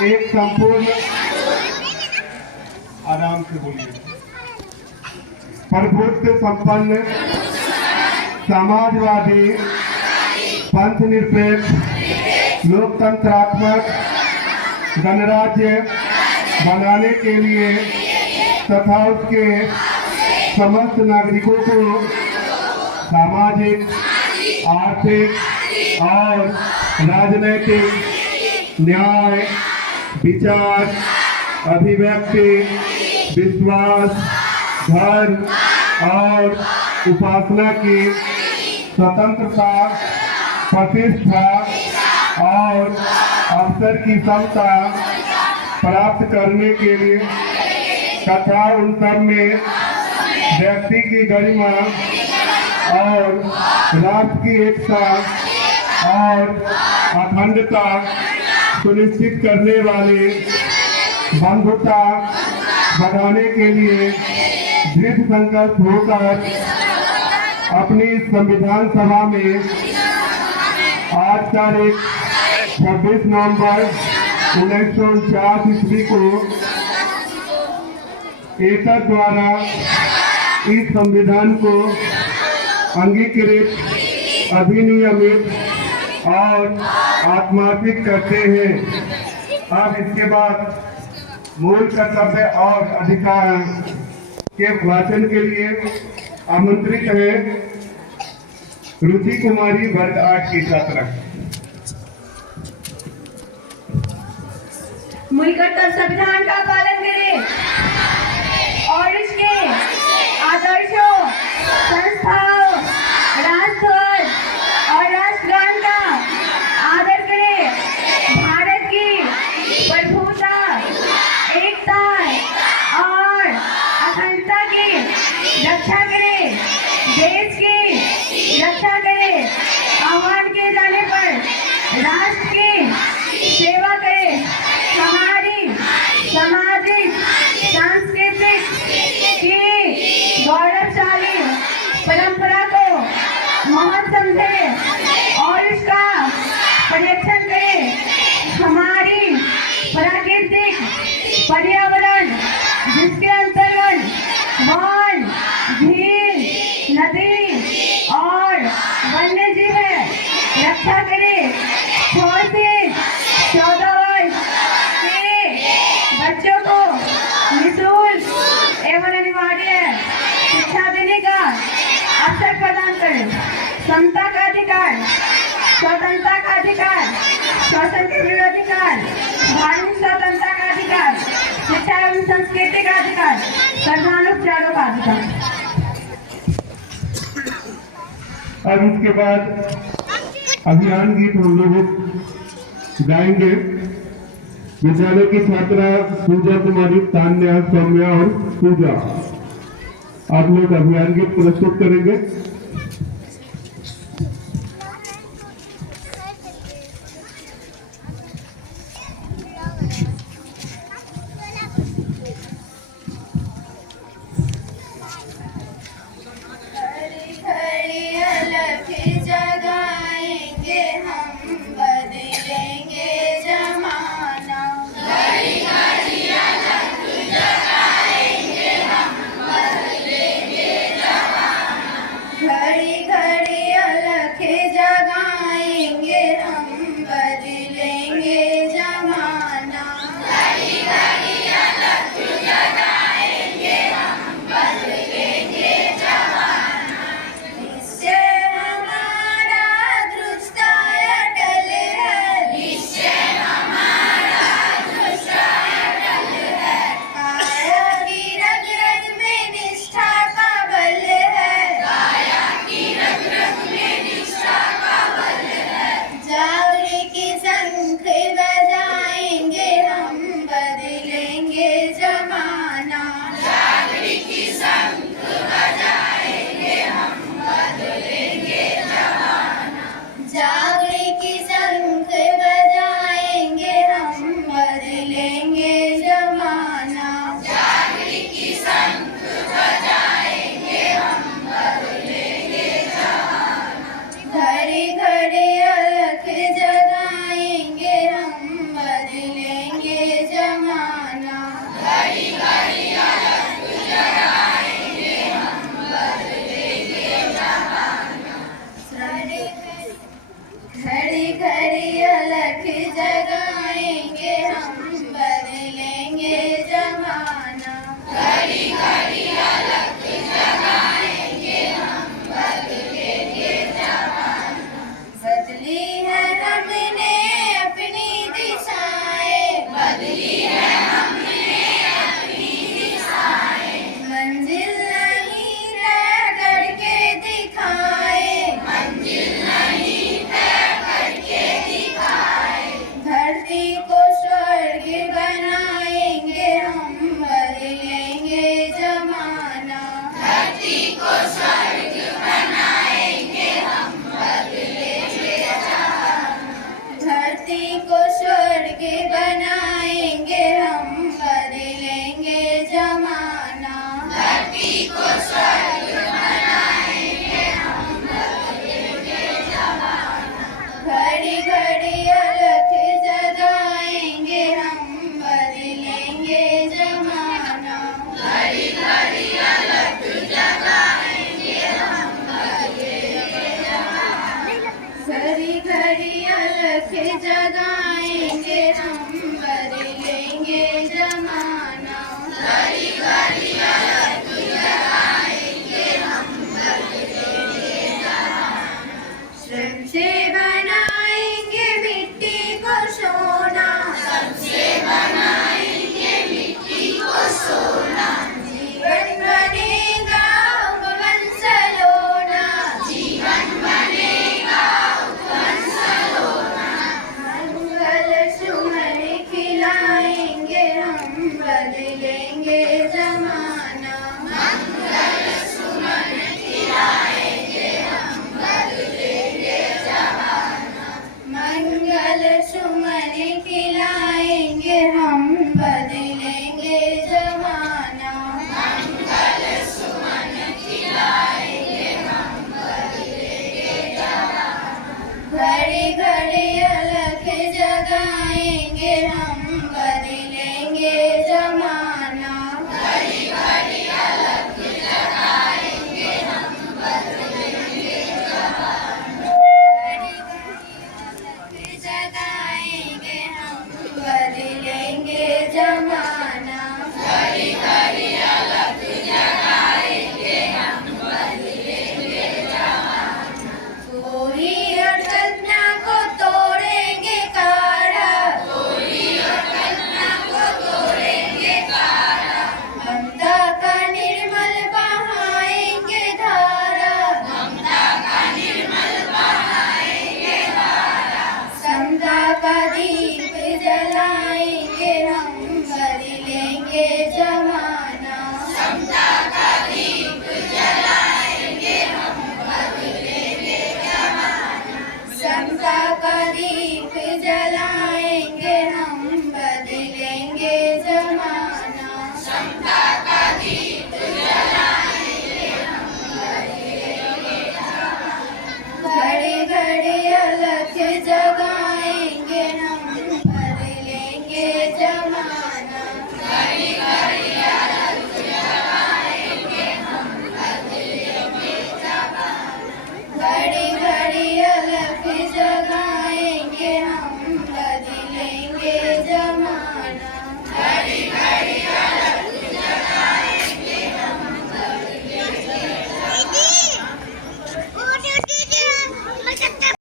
एक संपूर्ण, आराम से बोलिए, प्रभुत्व संपन्न समाजवादी पंथ निरपेक्ष लोकतंत्रात्मक गणराज्य बनाने के लिए तथा उसके समस्त नागरिकों को सामाजिक, आर्थिक और राजनैतिक न्याय, विचार, अभिव्यक्ति, विश्वास, धर्म और उपासना की स्वतंत्रता, प्रतिष्ठा और अवसर की समता प्राप्त करने के लिए तथा उन सब में व्यक्ति की गरिमा और राष्ट्र की एकता और अखंडता सुनिश्चित करने वाले बंधुता बढ़ाने के लिए दृढ़ संकल्प होकर अपनी संविधान सभा में आज तारीख 26 नवंबर 1949 ईस्वी को एतद द्वारा इस संविधान को अंगीकृत, अधिनियमित और आत्मार्पित करते हैं। अब इसके बाद मूल कर्तव्य और अधिकार के वाचन के लिए आमंत्रित है रुचि कुमारी वर्ग 8 की छात्रा। मूलकर्तव्य संविधान का पालन करें और इसके आदर्शों, संस्थाओं, राष्ट्रध्वज और राष्ट्रगान का आदर करें। भारत की प्रभुता, एकता और अखंडता की रक्षा करें। देश की रक्षा करें। आह्वान किए जाने पर राष्ट्र की सेवा करें। हमारी सामाजिक, सांस्कृतिक की गौरवशाली परंपरा को महत्व समझे और इसका परिरक्षण करें। हमारी प्राकृतिक पर्यावरण जिसके अंतर्गत वन, झील, नदी और वन्य जीव है, रक्षा करें। 6 से 14 वर्ष के बच्चों को निःशुल्क एवं अनिवार्य शिक्षा देने का अवसर प्रदान करें। समता का अधिकार, स्वतंत्रता का अधिकार, शोषण के विरुद्ध अधिकार, धार्मिक स्वतंत्रता का अधिकार, शिक्षा एवं संस्कृति का अधिकार, प्रधानोपचारों का अधिकार। अब इसके बाद अभियान गीत हम लोग गाएंगे। विद्यालय की छात्रा पूजा कुमारी, तान्या, सौम्या और पूजा आप लोग अभियान गीत प्रस्तुत करेंगे। नमः